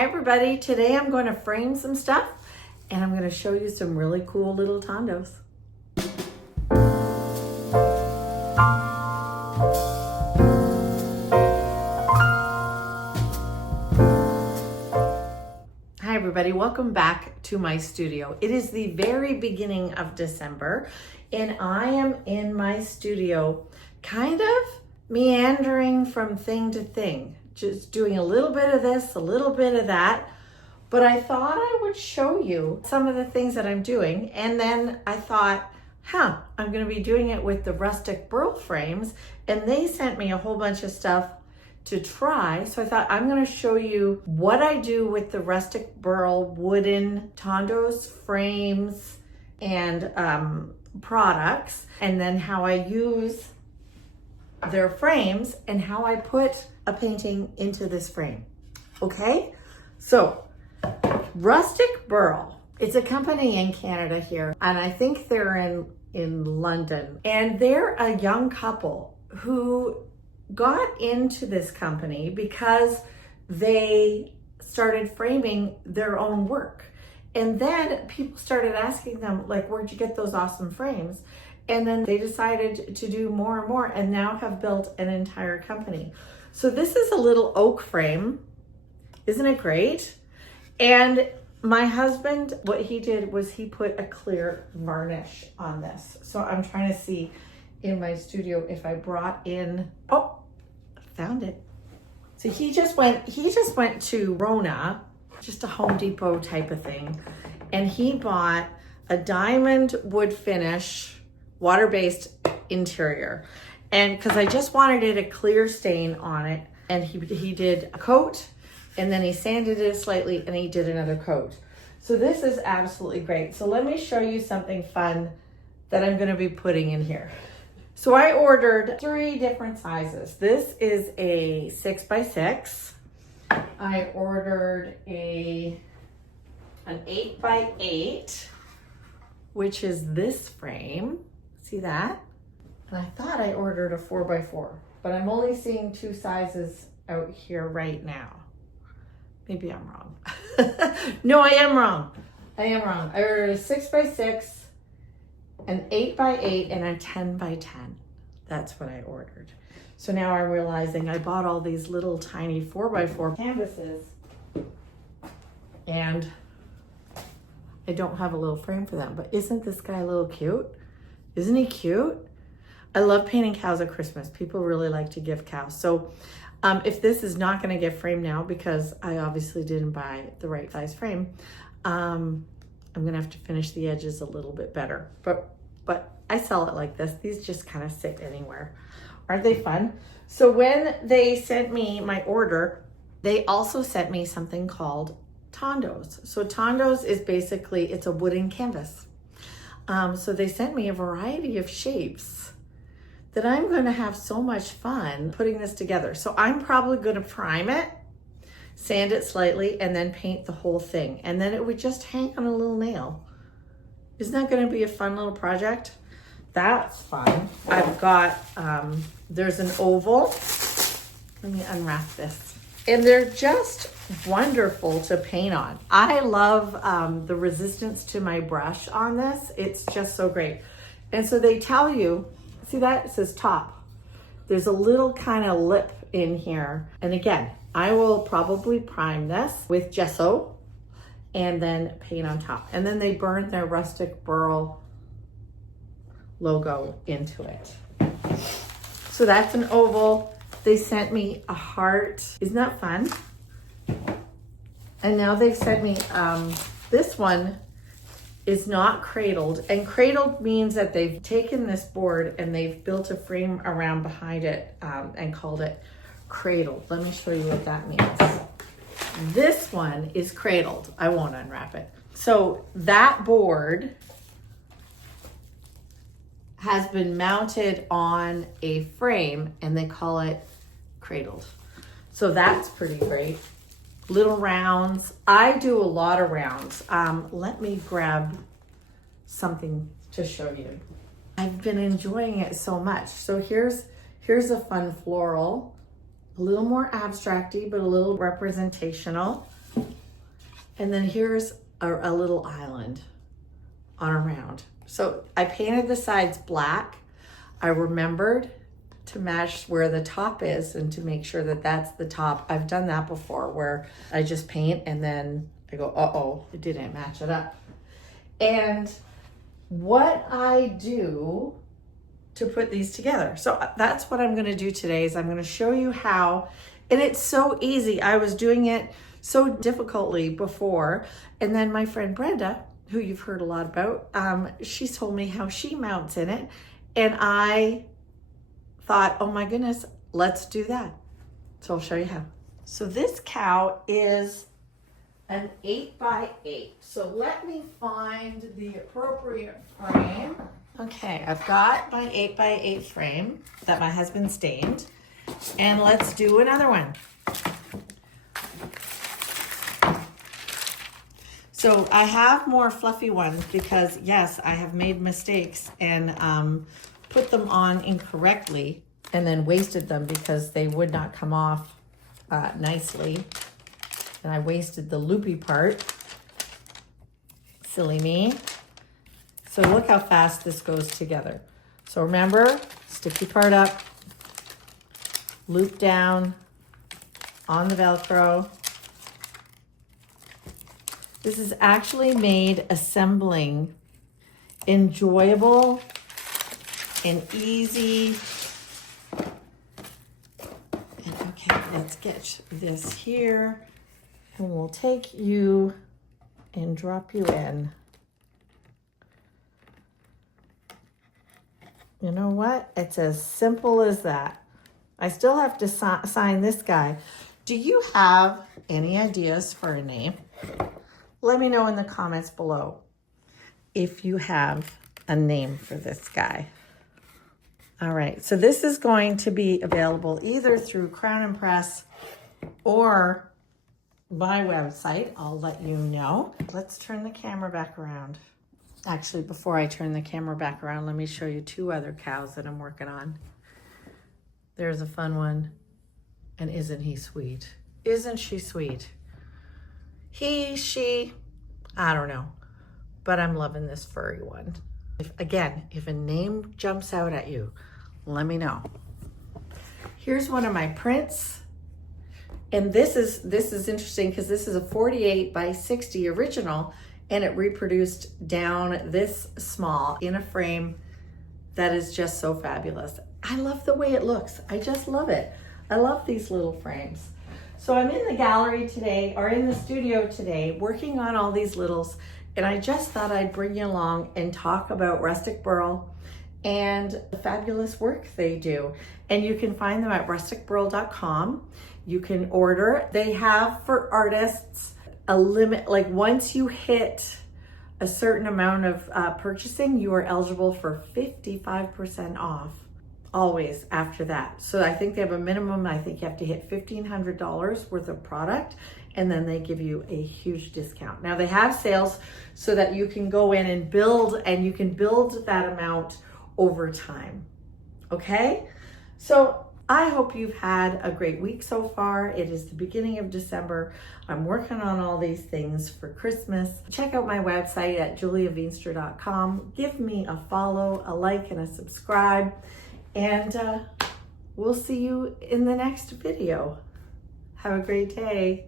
Hi everybody, today I'm going to frame some stuff and I'm going to show you some really cool little tondos. Hi everybody, welcome back to my studio. It is the very beginning of December and I am in my studio kind of meandering from thing to thing. Just doing a little bit of this, a little bit of that. But I thought I would show you some of the things that I'm doing. And then I thought, I'm gonna be doing it with the Rustic Burl frames. And they sent me a whole bunch of stuff to try. So I thought I'm gonna show you what I do with the Rustic Burl wooden tondos, frames, and products. And then how I use their frames and how I put a painting into this frame. Okay, so Rustic Burl, it's a company in Canada here, and I think they're in London, and they're a young couple who got into this company because they started framing their own work. And then people started asking them, like, where'd you get those awesome frames? And then they decided to do more and more and now have built an entire company. So this is a little oak frame. Isn't it great? And my husband, what he did was he put a clear varnish on this. So I'm trying to see in my studio if I brought in, found it. So he just went to Rona, just a Home Depot type of thing. And he bought a diamond wood finish, water-based interior. And because I just wanted it a clear stain on it, and he did a coat, and then he sanded it slightly, and he did another coat. So this is absolutely great. So let me show you something fun that I'm gonna be putting in here. So I ordered 3 different sizes. This is a 6x6. I ordered an 8x8, which is this frame. See that? And I thought I ordered a 4x4, but I'm only seeing 2 sizes out here right now. Maybe I'm wrong. No, I am wrong. I ordered a 6x6, an 8x8, and a 10x10. That's what I ordered. So now I'm realizing I bought all these little tiny 4x4 canvases and I don't have a little frame for them. But isn't this guy a little cute? Isn't he cute? I love painting cows at Christmas. People really like to give cows. So if this is not gonna get framed now because I obviously didn't buy the right size frame, I'm gonna have to finish the edges a little bit better. But I sell it like this. These just kind of sit anywhere. Aren't they fun? So when they sent me my order, they also sent me something called tondos. So tondos is basically, it's a wooden canvas. So they sent me a variety of shapes that I'm going to have so much fun putting this together. So I'm probably going to prime it, sand it slightly, and then paint the whole thing. And then it would just hang on a little nail. Isn't that going to be a fun little project? That's fun. I've got, there's an oval. Let me unwrap this. And they're just wonderful to paint on. I love the resistance to my brush on this. It's just so great. And so they tell you, see that? It says top. There's a little kind of lip in here. And again, I will probably prime this with gesso and then paint on top. And then they burn their Rustic Burl logo into it. So that's an oval. They sent me a heart. Isn't that fun? And now they've sent me, this one is not cradled. And cradled means that they've taken this board and they've built a frame around behind it and called it cradled. Let me show you what that means. This one is cradled. I won't unwrap it. So that board has been mounted on a frame and they call it cradled. So that's pretty great. Little rounds. I do a lot of rounds. Let me grab something to show you. I've been enjoying it so much. So here's a fun floral, a little more abstracty, but a little representational. And then here's a little island on a round. So I painted the sides black. I remembered to match where the top is and to make sure that that's the top. I've done that before where I just paint and then I go, uh-oh, it didn't match it up. And what I do to put these together. So that's what I'm gonna do today is I'm gonna show you how, and it's so easy. I was doing it so difficultly before. And then my friend Brenda, who you've heard a lot about, she told me how she mounts in it. And I thought, oh my goodness, let's do that. So I'll show you how. So this cow is an 8x8. So let me find the appropriate frame. Okay, I've got my 8x8 frame that my husband stained. And let's do another one. So I have more fluffy ones because yes, I have made mistakes and put them on incorrectly and then wasted them because they would not come off nicely. And I wasted the loopy part. Silly me. So look how fast this goes together. So remember, sticky part up, loop down on the Velcro. This is actually made assembling enjoyable and easy. And okay, let's get this here and we'll take you and drop you in. You know what? It's as simple as that. I still have to sign this guy. Do you have any ideas for a name? Let me know in the comments below if you have a name for this guy. All right, so this is going to be available either through Crown and Press or my website. I'll let you know. Let's turn the camera back around. Actually, before I turn the camera back around, let me show you two other cows that I'm working on. There's a fun one. And isn't he sweet? Isn't she sweet? He, she, I don't know. But I'm loving this furry one. If a name jumps out at you, let me know. Here's one of my prints. And this is interesting because this is a 48x60 original and it reproduced down this small in a frame that is just so fabulous. I love the way it looks. I just love it. I love these little frames. So I'm in the gallery today, or in the studio today, working on all these littles, and I just thought I'd bring you along and talk about Rustic Burl and the fabulous work they do. And you can find them at rusticburl.com. You can order. They have for artists a limit, like once you hit a certain amount of purchasing, you are eligible for 55% off. Always after that. So I think they have a minimum, I think you have to hit $1,500 worth of product and then they give you a huge discount. Now they have sales so that you can go in and build, and you can build that amount over time. Okay? So I hope you've had a great week so far. It is the beginning of December. I'm working on all these things for Christmas. Check out my website at juliaveenstra.com. Give me a follow, a like, and a subscribe. And we'll see you in the next video. Have a great day.